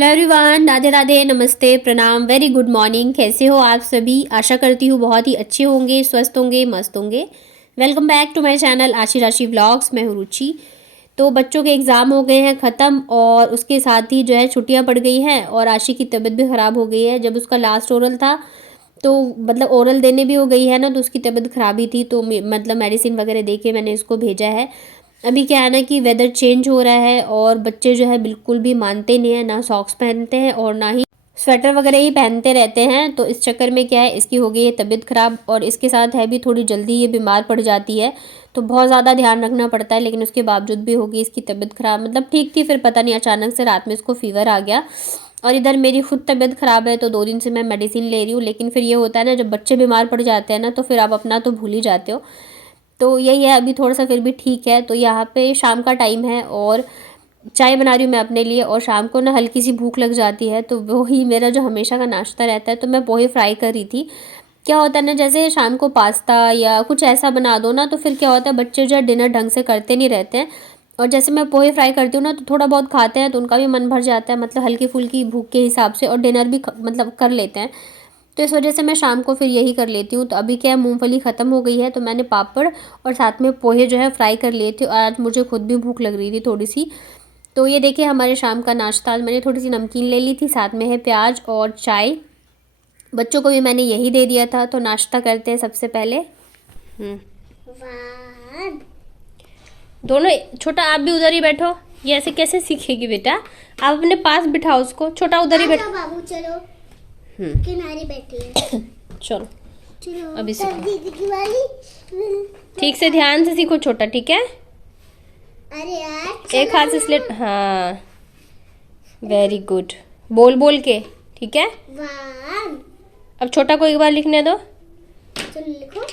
Hello everyone, Radhe Radhe, नमस्ते, प्रणाम, very good morning. कैसे हो आप सभी? आशा करती हूँ बहुत ही अच्छे होंगे, स्वस्थ होंगे, मस्त होंगे। Welcome back to my channel Ashi Rashi vlogs. मैं हूँ रुचि। तो बच्चों के एग्ज़ाम हो गए हैं ख़त्म और उसके साथ ही जो है छुट्टियाँ पड़ गई हैं और आशी की तबीयत भी ख़राब हो गई है। जब उसका लास्ट ओरल था तो मतलब ओरल देने भी हो गई है ना, तो उसकी तबीयत ख़राब ही थी, तो मतलब मेडिसिन वगैरह दे के मैंने इसको भेजा है। अभी क्या है ना कि वेदर चेंज हो रहा है और बच्चे जो है बिल्कुल भी मानते नहीं हैं, ना सॉक्स पहनते हैं और ना ही स्वेटर वगैरह ही पहनते रहते हैं। तो इस चक्कर में क्या है, इसकी हो गई है तबीयत ख़राब और इसके साथ है भी थोड़ी जल्दी ये बीमार पड़ जाती है, तो बहुत ज़्यादा ध्यान रखना पड़ता है। लेकिन उसके बावजूद भी हो गई इसकी तबीयत ख़राब, मतलब ठीक थी, फिर पता नहीं अचानक से रात में इसको फीवर आ गया। और इधर मेरी खुद तबीयत ख़राब है, तो 2 दिन से मैं मेडिसिन ले रही हूँ। लेकिन फिर ये होता है ना, जब बच्चे बीमार पड़ जाते हैं ना, तो फिर आप अपना तो भूल ही जाते हो। तो यही है, अभी थोड़ा सा फिर भी ठीक है। तो यहाँ पे शाम का टाइम है और चाय बना रही हूँ मैं अपने लिए, और शाम को ना हल्की सी भूख लग जाती है, तो वो ही मेरा जो हमेशा का नाश्ता रहता है। तो मैं पोहे फ्राई कर रही थी। क्या होता है ना, जैसे शाम को पास्ता या कुछ ऐसा बना दो ना, तो फिर क्या होता है, बच्चे जो है डिनर ढंग से करते नहीं रहते हैं। और जैसे मैं पोहे फ्राई करती हूँ ना, तो थोड़ा बहुत खाते हैं, तो उनका भी मन भर जाता है, मतलब हल्की फुल्की भूख के हिसाब से, और डिनर भी मतलब कर लेते हैं। तो इस वजह से मैं शाम को फिर यही कर लेती हूँ। तो अभी क्या है, मूंगफली ख़त्म हो गई है, तो मैंने पापड़ और साथ में पोहे जो है फ्राई कर लिए थे। और आज मुझे खुद भी भूख लग रही थी थोड़ी सी। तो ये देखिए हमारे शाम का नाश्ता। आज मैंने थोड़ी सी नमकीन ले ली थी, साथ में है प्याज और चाय। बच्चों को भी मैंने यही दे दिया था। तो नाश्ता करते हैं सबसे पहले। दोनों छोटा, आप भी उधर ही बैठो। ये ऐसे कैसे सीखेगी बेटा? आप अपने पास बिठाओ उसको। छोटा उधर ही बैठो बाबू, चलो किनारे बैठे हैं। चलो चलो अभी सीखो। दीदी की वाली। ठीक से ध्यान से सीखो छोटा, ठीक है? अरे यार, एक हाथ से स्लेट, हाँ वेरी गुड। बोल बोल के, ठीक है? 1। अब छोटा को एक बार लिखने दो। चलो लिखो।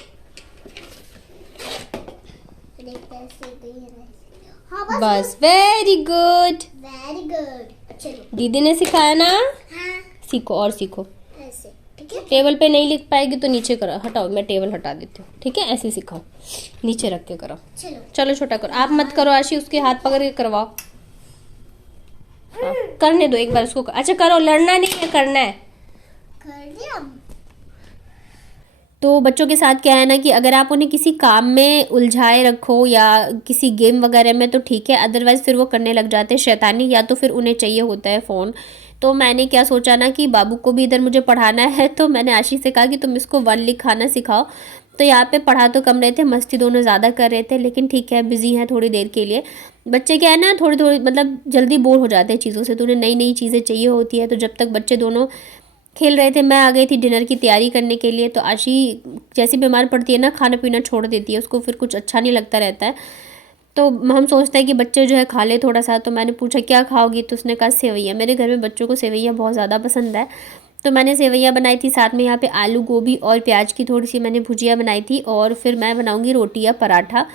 हाँ, बस वेरी गुड। Very good. चलो दीदी ने सिखाया ना, हाँ, सीखो और सीखो। ऐसे ठीक है। टेबल पे नहीं लिख पाएगी तो नीचे करो, हटाओ, मैं टेबल हटा देती हूँ, ठीक है? ऐसे सिखाओ, नीचे रख के करो। चलो चलो छोटा करो, आप मत करो आशी, उसके हाथ पकड़ के करवाओ। हाँ, करने दो एक बार उसको। अच्छा करो, लड़ना नहीं है, करना है। कर दिया। तो बच्चों के साथ क्या है ना कि अगर आप उन्हें किसी काम में उलझाए रखो या किसी गेम वगैरह में तो ठीक है, अदरवाइज़ फिर वो करने लग जाते हैं शैतानी, या तो फिर उन्हें चाहिए होता है फ़ोन। तो मैंने क्या सोचा ना कि बाबू को भी इधर मुझे पढ़ाना है, तो मैंने आशीष से कहा कि तुम इसको 1 लिखाना सिखाओ। तो यहाँ पे पढ़ा तो कम रहे थे, मस्ती दोनों ज़्यादा कर रहे थे, लेकिन ठीक है, बिज़ी हैं थोड़ी देर के लिए। बच्चे क्या है ना, थोड़ी थोड़ी मतलब जल्दी बोर हो जाते हैं चीज़ों से, तो उन्हें नई नई चीज़ें चाहिए होती है। तो जब तक बच्चे दोनों खेल रहे थे, मैं आ गई थी डिनर की तैयारी करने के लिए। तो आशी जैसी बीमार पड़ती है ना, खाना पीना छोड़ देती है, उसको फिर कुछ अच्छा नहीं लगता रहता है। तो हम सोचते हैं कि बच्चे जो है खा ले थोड़ा सा। तो मैंने पूछा क्या खाओगी, तो उसने कहा सेवैयाँ। मेरे घर में बच्चों को सेवैयाँ बहुत ज़्यादा पसंद है, तो मैंने सेवैयाँ बनाई थी। साथ में यहाँ पे आलू गोभी और प्याज की थोड़ी सी मैंने भुजिया बनाई थी, और फिर मैं बनाऊँगी रोटी या पराठा।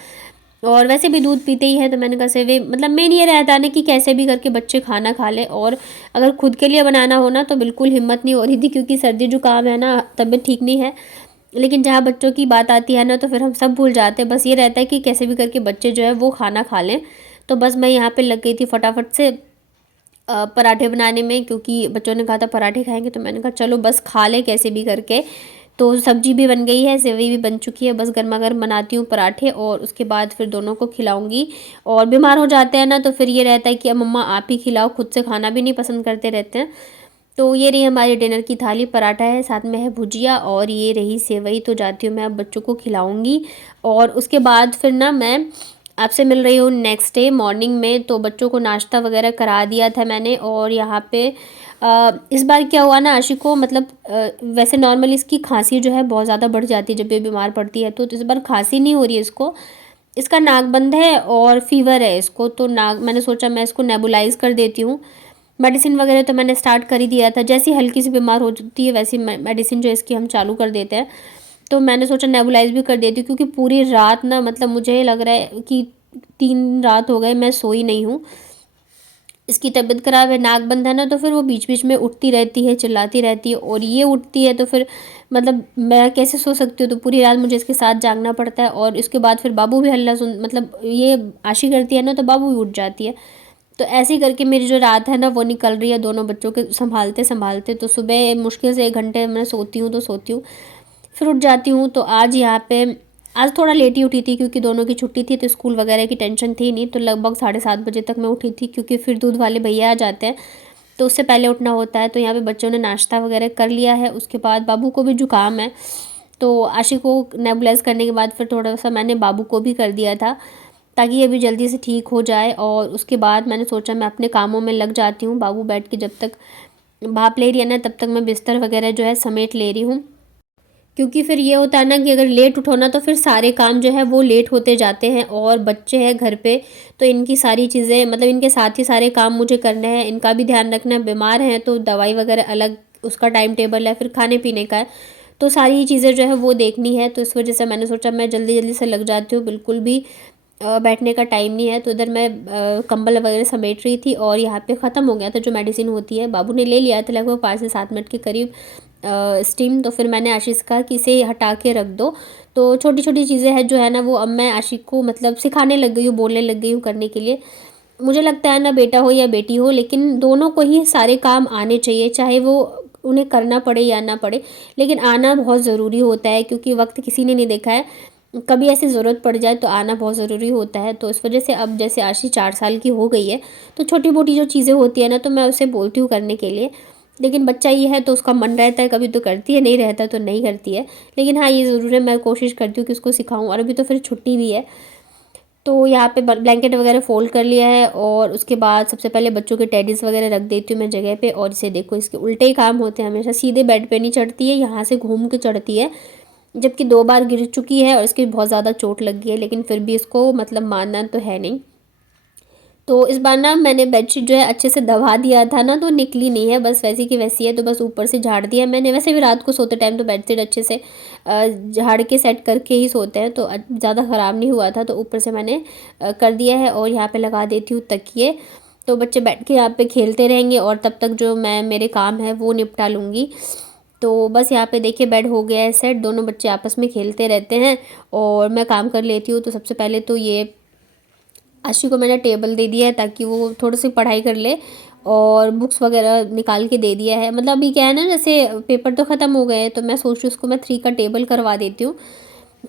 और वैसे भी दूध पीते ही है, तो मैंने कहा सेवे, मतलब मेन ये रहता है ना कि कैसे भी करके बच्चे खाना खा लें। और अगर खुद के लिए बनाना हो ना, तो बिल्कुल हिम्मत नहीं हो रही थी, क्योंकि सर्दी जुकाम है ना, तबीयत ठीक नहीं है। लेकिन जहाँ बच्चों की बात आती है ना, तो फिर हम सब भूल जाते हैं। बस ये रहता है कि कैसे भी करके बच्चे जो है वो खाना खा लें। तो बस मैं यहाँ पे लग गई थी फटाफट से पराठे बनाने में, क्योंकि बच्चों ने कहा था पराठे खाएंगे, तो मैंने कहा चलो बस खा लें कैसे भी करके। तो सब्जी भी बन गई है, सेवई भी बन चुकी है, बस गर्मा गर्म बनाती हूँ पराठे, और उसके बाद फिर दोनों को खिलाऊंगी। और बीमार हो जाते हैं ना, तो फिर ये रहता है कि अब मम्मा आप ही खिलाओ, खुद से खाना भी नहीं पसंद करते रहते हैं। तो ये रही हमारी डिनर की थाली, पराठा है, साथ में है भुजिया, और ये रही सेवई। तो जाती हूँ मैं अब बच्चों को खिलाऊंगी, और उसके बाद फिर ना मैं आपसे मिल रही हूँ नेक्स्ट डे मॉर्निंग में। तो बच्चों को नाश्ता वगैरह करा दिया था मैंने। और यहाँ पे इस बार क्या हुआ ना, आशी को मतलब वैसे नॉर्मली इसकी खांसी जो है बहुत ज़्यादा बढ़ जाती है जब ये बीमार पड़ती है। तो इस बार खांसी नहीं हो रही है इसको, इसका नाक बंद है और फीवर है इसको। तो नाक, मैंने सोचा मैं इसको नेबुलाइज कर देती हूँ। मेडिसिन वगैरह तो मैंने स्टार्ट कर ही दिया था, जैसी हल्की सी बीमार होती है वैसी मेडिसिन जो इसकी हम चालू कर देते हैं। तो मैंने सोचा नेबुलाइज भी कर देती हूँ, क्योंकि पूरी रात ना, मतलब मुझे लग रहा है कि 3 रात हो गए मैं सोई नहीं हूँ। इसकी तबीयत ख़राब है, नाक बंद है ना, तो फिर वो बीच बीच में उठती रहती है, चिल्लाती रहती है, और ये उठती है तो फिर मतलब मैं कैसे सो सकती हूँ। तो पूरी रात मुझे इसके साथ जागना पड़ता है। और इसके बाद फिर बाबू भी हल्ला सुन, मतलब ये आशी करती है ना, तो बाबू भी उठ जाती है। तो ऐसे ही करके मेरी जो रात है ना वो निकल रही है दोनों बच्चों के संभालते संभालते। तो सुबह मुश्किल से 1 घंटे मैं सोती हूँ तो सोती हूँ, फिर उठ जाती हूँ। तो आज यहाँ पे आज थोड़ा लेट ही उठी थी क्योंकि दोनों की छुट्टी थी, तो स्कूल वगैरह की टेंशन थी नहीं। तो लगभग 7:30 बजे तक मैं उठी थी, क्योंकि फिर दूध वाले भैया आ जाते हैं तो उससे पहले उठना होता है। तो यहाँ पे बच्चों ने नाश्ता वगैरह कर लिया है। उसके बाद बाबू को भी जुकाम है, तो आशी को नेबुलाइज करने के बाद फिर थोड़ा सा मैंने बाबू को भी कर दिया था, ताकि ये भी जल्दी से ठीक हो जाए। और उसके बाद मैंने सोचा मैं अपने कामों में लग जाती हूँ। बाबू बैठ के जब तक भाप ले रही है ना, तब तक मैं बिस्तर वगैरह जो है समेट ले रही हूँ। क्योंकि फिर ये होता है ना कि अगर लेट उठो ना तो फिर सारे काम जो है वो लेट होते जाते हैं, और बच्चे हैं घर पे तो इनकी सारी चीज़ें मतलब इनके साथ ही सारे काम मुझे करने हैं, इनका भी ध्यान रखना है। बीमार हैं तो दवाई वगैरह अलग उसका टाइम टेबल है, फिर खाने पीने का है, तो सारी चीज़ें जो है वो देखनी है। तो इस वजह से मैंने सोचा मैं जल्दी जल्दी से लग जाती हूँ, बिल्कुल भी बैठने का टाइम नहीं है। तो इधर मैं कंबल वगैरह समेट रही थी, और यहाँ पे ख़त्म हो गया था जो मेडिसिन होती है, बाबू ने ले लिया था लगभग 5 से 7 मिनट के करीब स्टीम। तो फिर मैंने आशीष का कि इसे हटा के रख दो। तो छोटी छोटी चीज़ें हैं जो है ना वो अब मैं आशिक को मतलब सिखाने लग गई हूँ, बोलने लग गई हूँ करने के लिए। मुझे लगता है ना बेटा हो या बेटी हो, लेकिन दोनों को ही सारे काम आने चाहिए, चाहे वो उन्हें करना पड़े या ना पड़े, लेकिन आना बहुत ज़रूरी होता है। क्योंकि वक्त किसी ने नहीं देखा है, कभी ऐसी ज़रूरत पड़ जाए तो आना बहुत ज़रूरी होता है। तो इस वजह से अब जैसे आशी 4 साल की हो गई है, तो छोटी मोटी जो चीज़ें होती है ना तो मैं उसे बोलती हूँ करने के लिए। लेकिन बच्चा ये है तो उसका मन रहता है, कभी तो करती है, नहीं रहता तो नहीं करती है। लेकिन हाँ, ये ज़रूर है, मैं कोशिश करती हूँ कि उसको सिखाऊँ। और अभी तो फिर छुट्टी भी है, तो यहाँ पे ब्लैंकेट वगैरह फ़ोल्ड कर लिया है। और उसके बाद सबसे पहले बच्चों के टेडीज़ वगैरह रख देती हूँ मैं जगह पे। और इसे देखो, इसके उल्टे ही काम होते हैं हमेशा, सीधे बेड पे नहीं चढ़ती है, यहाँ से घूम के चढ़ती है। जबकि 2 बार गिर चुकी है और इसकी बहुत ज़्यादा चोट लग गई है, लेकिन फिर भी इसको मतलब मानना तो है नहीं। तो इस बार ना मैंने बेडशीट जो है अच्छे से दबा दिया था ना, तो निकली नहीं है, बस वैसी की वैसी है। तो बस ऊपर से झाड़ दिया मैंने। वैसे भी रात को सोते टाइम तो बेडशीट अच्छे से झाड़ के सेट करके ही सोते हैं, तो ज़्यादा ख़राब नहीं हुआ था। तो ऊपर से मैंने कर दिया है, और यहाँ पे लगा देती हूँ तकिए। तो बच्चे बैठ के यहाँ पे खेलते रहेंगे, और तब तक जो मैं मेरे काम है वो निपटा लूँगी। तो बस यहाँ पे देखिए बेड हो गया है सेट, दोनों बच्चे आपस में खेलते रहते हैं और मैं काम कर लेती हूँ। तो सबसे पहले तो ये आशी को मैंने टेबल दे दिया है ताकि वो थोड़ी सी पढ़ाई कर ले, और बुक्स वगैरह निकाल के दे दिया है। मतलब अभी क्या है ना, जैसे पेपर तो ख़त्म हो गए हैं, तो मैं सोच रही हूँ उसको मैं 3 का टेबल करवा देती हूँ,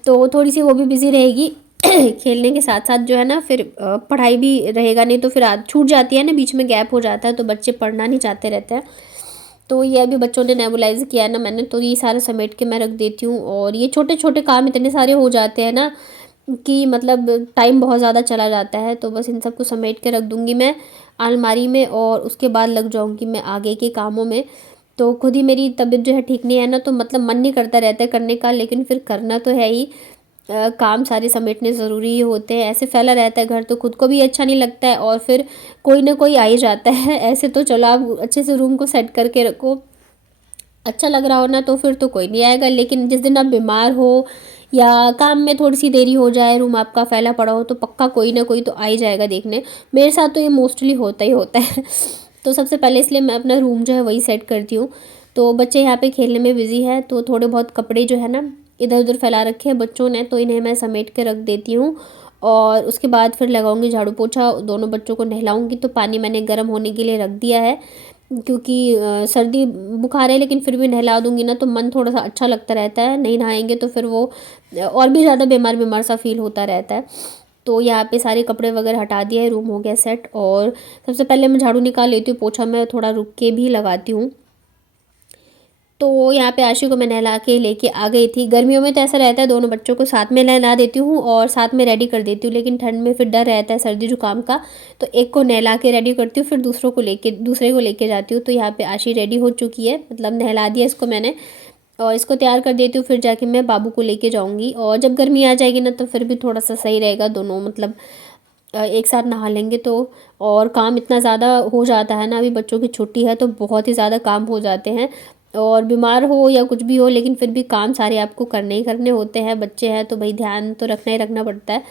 तो थोड़ी सी वो भी बिज़ी रहेगी खेलने के साथ साथ जो है ना, फिर पढ़ाई भी रहेगा। नहीं तो फिर छूट जाती है ना, बीच में गैप हो जाता है, तो बच्चे पढ़ना नहीं चाहते रहते हैं। तो ये अभी बच्चों ने नेबुलाइज किया है ना मैंने, तो ये सारा समेट के मैं रख देती हूँ। और ये छोटे छोटे काम इतने सारे हो जाते हैं ना कि मतलब टाइम बहुत ज़्यादा चला जाता है। तो बस इन सबको समेट के रख दूँगी मैं अलमारी में, और उसके बाद लग जाऊँगी मैं आगे के कामों में। तो खुद ही मेरी तबीयत जो है ठीक नहीं है ना, तो मतलब मन नहीं करता रहता है करने का, लेकिन फिर करना तो है ही। काम सारे समेटने ज़रूरी ही होते हैं। ऐसे फैला रहता है घर तो खुद को भी अच्छा नहीं लगता है, और फिर कोई ना कोई आ ही जाता है ऐसे तो चलो आप अच्छे से रूम को सेट करके रखो, अच्छा लग रहा हो ना, तो फिर तो कोई नहीं आएगा। लेकिन जिस दिन आप बीमार हो या काम में थोड़ी सी देरी हो जाए, रूम आपका फैला पड़ा हो, तो पक्का कोई ना कोई तो आ ही जाएगा देखने। मेरे साथ तो ये मोस्टली होता ही होता है तो सबसे पहले इसलिए मैं अपना रूम जो है वही सेट करती हूँ। तो बच्चे यहाँ पे खेलने में बिज़ी है, तो थोड़े बहुत कपड़े जो है ना इधर उधर फैला रखे हैं बच्चों ने, तो इन्हें मैं समेट के रख देती हूँ। और उसके बाद फिर लगाऊंगी झाड़ू पोछा, दोनों बच्चों को नहलाऊंगी। तो पानी मैंने गर्म होने के लिए रख दिया है, क्योंकि सर्दी बुखार है, लेकिन फिर भी नहला दूंगी ना तो मन थोड़ा सा अच्छा लगता रहता है। नहीं नहाएंगे तो फिर वो और भी ज़्यादा बीमार बीमार सा फील होता रहता है। तो यहाँ पे सारे कपड़े वगैरह हटा दिया है, रूम हो गया सेट। और सबसे पहले मैं झाड़ू निकाल लेती हूँ, पोछा मैं थोड़ा रुक के भी लगाती हूँ। तो यहाँ पे आशी को मैं नहला के लेके आ गई थी। गर्मियों में तो ऐसा रहता है दोनों बच्चों को साथ में नहला देती हूँ और साथ में रेडी कर देती हूँ, लेकिन ठंड में फिर डर रहता है सर्दी जुकाम का, तो एक को नहला के रेडी करती हूँ, फिर दूसरे को लेके जाती हूँ। तो यहाँ पे आशी रेडी हो चुकी है, मतलब नहला दिया इसको मैंने, और इसको तैयार कर देती हूँ। फिर जाके मैं बाबू को लेके जाऊँगी, और जब गर्मी आ जाएगी ना तो फिर भी थोड़ा सा सही रहेगा, दोनों मतलब एक साथ नहा लेंगे तो। और काम इतना ज़्यादा हो जाता है ना, अभी बच्चों की छुट्टी है तो बहुत ही ज़्यादा काम हो जाते हैं, और बीमार हो या कुछ भी हो, लेकिन फिर भी काम सारे आपको करने ही करने होते हैं। बच्चे हैं तो भाई ध्यान तो रखना ही रखना पड़ता है।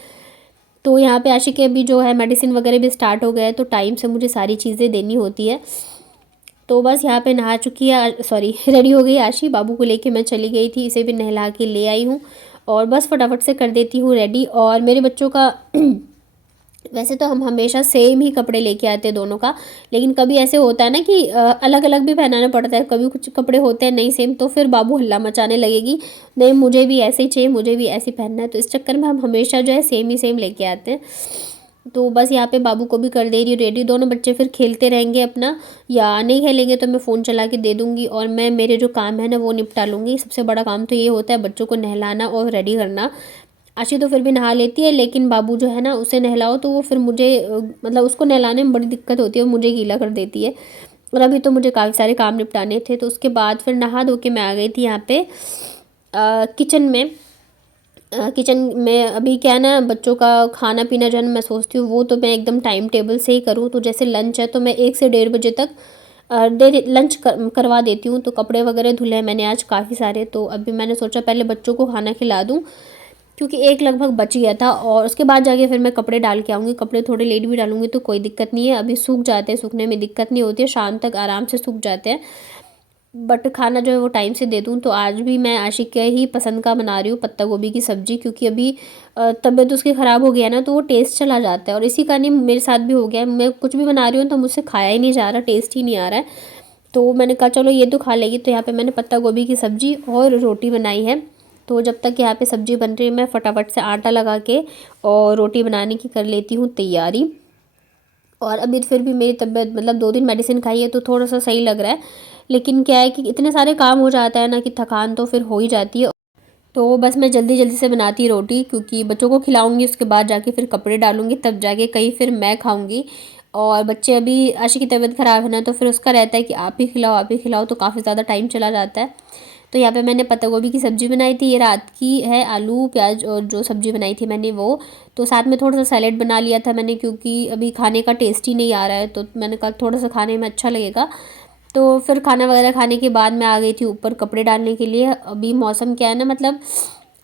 तो यहाँ पे आशी के अभी जो है मेडिसिन वगैरह भी स्टार्ट हो गया है, तो टाइम से मुझे सारी चीज़ें देनी होती है। तो बस यहाँ पे नहा चुकी है, सॉरी रेडी हो गई आशी, बाबू को लेके मैं चली गई थी, इसे भी नहला के ले आई हूँ, और बस फटाफट से कर देती हूँ रेडी। और मेरे बच्चों का वैसे तो हम हमेशा सेम ही कपड़े लेके आते हैं दोनों का, लेकिन कभी ऐसे होता है ना कि अलग अलग भी पहनाना पड़ता है, कभी कुछ कपड़े होते हैं नहीं सेम, तो फिर बाबू हल्ला मचाने लगेगी, नहीं मुझे भी ऐसे ही चाहिए, मुझे भी ऐसे ही पहनना है। तो इस चक्कर में हम हमेशा जो है सेम ही सेम लेके आते हैं। तो बस यहाँ पे बाबू को भी कर दे रही हूँ रेडी, दोनों बच्चे फिर खेलते रहेंगे अपना, या नहीं खेलेंगे तो मैं फ़ोन चला के दे दूँगी और मैं मेरे जो काम है ना वो निपटा लूँगी। सबसे बड़ा काम तो ये होता है बच्चों को नहलाना और रेडी करना। आशी तो फिर भी नहा लेती है, लेकिन बाबू जो है ना उसे नहलाओ तो वो फिर मुझे मतलब उसको नहलाने में बड़ी दिक्कत होती है, वो मुझे गीला कर देती है। और अभी तो मुझे काफ़ी सारे काम निपटाने थे, तो उसके बाद फिर नहा धो के मैं आ गई थी यहाँ पे किचन में। किचन में अभी क्या है ना, बच्चों का खाना पीना जो है ना, मैं सोचती हूँ वो तो मैं एकदम टाइम टेबल से ही करूँ। तो जैसे लंच है तो मैं 1 से 1:30 बजे तक डेरी लंच करवा देती हूँ। तो कपड़े वगैरह धुले हैं मैंने आज काफ़ी सारे, तो अभी मैंने सोचा पहले बच्चों को खाना खिला दूँ, क्योंकि एक लगभग बच गया था, और उसके बाद जाके फिर मैं कपड़े डाल के आऊँगी। कपड़े थोड़े लेट भी डालूँगी तो कोई दिक्कत नहीं है, अभी सूख जाते हैं, सूखने में दिक्कत नहीं होती है, शाम तक आराम से सूख जाते हैं। बट खाना जो है वो टाइम से दे दूँ। तो आज भी मैं आशिक के ही पसंद का बना रही हूँ, पत्ता गोभी की सब्ज़ी, क्योंकि अभी तबीयत उसकी ख़राब हो गया ना, तो वो टेस्ट चला जाता है, और इसी कारण मेरे साथ भी हो गया है। मैं कुछ भी बना रही हूँ तो मुझसे खाया ही नहीं जा रहा, टेस्ट ही नहीं आ रहा है। तो मैंने कहा चलो ये तो खा लेगी, तो यहाँ पे मैंने पत्ता गोभी की सब्ज़ी और रोटी बनाई है। तो जब तक यहाँ पे सब्ज़ी बन रही है मैं फटाफट से आटा लगा के और रोटी बनाने की कर लेती हूँ तैयारी। और अभी फिर भी मेरी तबीयत मतलब 2 दिन मेडिसिन खाई है तो थोड़ा सा सही लग रहा है, लेकिन क्या है कि इतने सारे काम हो जाता है ना कि थकान तो फिर हो ही जाती है। तो बस मैं जल्दी जल्दी से बनाती रोटी, क्योंकि बच्चों को खिलाऊंगी उसके बाद जाके फिर कपड़े डालूंगी, तब जाके कहीं फिर मैं खाऊंगी। और बच्चे अभी आशी की तबीयत ख़राब है ना, तो फिर उसका रहता है कि आप ही खिलाओ आप ही खिलाओ, तो काफ़ी ज़्यादा टाइम चला जाता है। तो यहाँ पे मैंने पत्ता गोभी की सब्ज़ी बनाई थी, ये रात की है, आलू प्याज और जो सब्ज़ी बनाई थी मैंने वो। तो साथ में थोड़ा सा सैलेड बना लिया था मैंने, क्योंकि अभी खाने का टेस्ट ही नहीं आ रहा है, तो मैंने कहा थोड़ा सा खाने में अच्छा लगेगा। तो फिर खाना वगैरह खाने के बाद मैं आ गई थी ऊपर कपड़े डालने के लिए। अभी मौसम क्या है ना, मतलब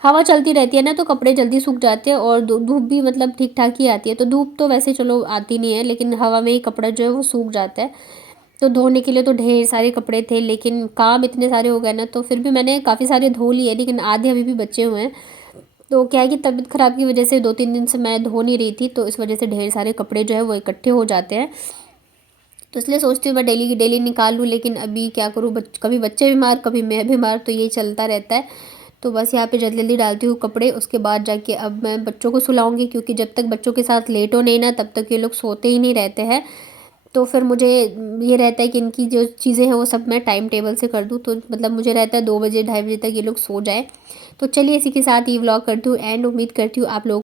हवा चलती रहती है ना, तो कपड़े जल्दी सूख जाते हैं, और धूप भी मतलब ठीक ठाक ही आती है। तो धूप तो वैसे चलो आती नहीं है, लेकिन हवा में ही कपड़ा जो है वो सूख जाता है। तो धोने के लिए तो ढेर सारे कपड़े थे, लेकिन काम इतने सारे हो गए ना, तो फिर भी मैंने काफ़ी सारे धो लिए, लेकिन आधे अभी भी बचे हुए हैं। तो क्या है कि तबीयत ख़राब की वजह से 2-3 दिन से मैं धो नहीं रही थी, तो इस वजह से ढेर सारे कपड़े जो है वो इकट्ठे हो जाते हैं। तो इसलिए सोचती हूँ मैं डेली की डेली निकाल लूँ, लेकिन अभी क्या करूँ, कभी बच्चे बीमार कभी मैं बीमार, तो ये चलता रहता है। तो बस यहाँ पे जल्दी जल्दी डालती हूँ कपड़े, उसके बाद जाके अब मैं बच्चों को सुलाऊंगी, क्योंकि जब तक बच्चों के साथ लेटो नहीं ना तब तक ये लोग सोते ही नहीं रहते हैं। तो फिर मुझे ये रहता है कि इनकी जो चीज़ें हैं वो सब मैं टाइम टेबल से कर दूँ, तो मतलब मुझे रहता है 2 बजे 2:30 बजे तक ये लोग सो जाए। तो चलिए इसी के साथ ये व्लॉग करती हूँ एंड, उम्मीद करती हूँ आप लोग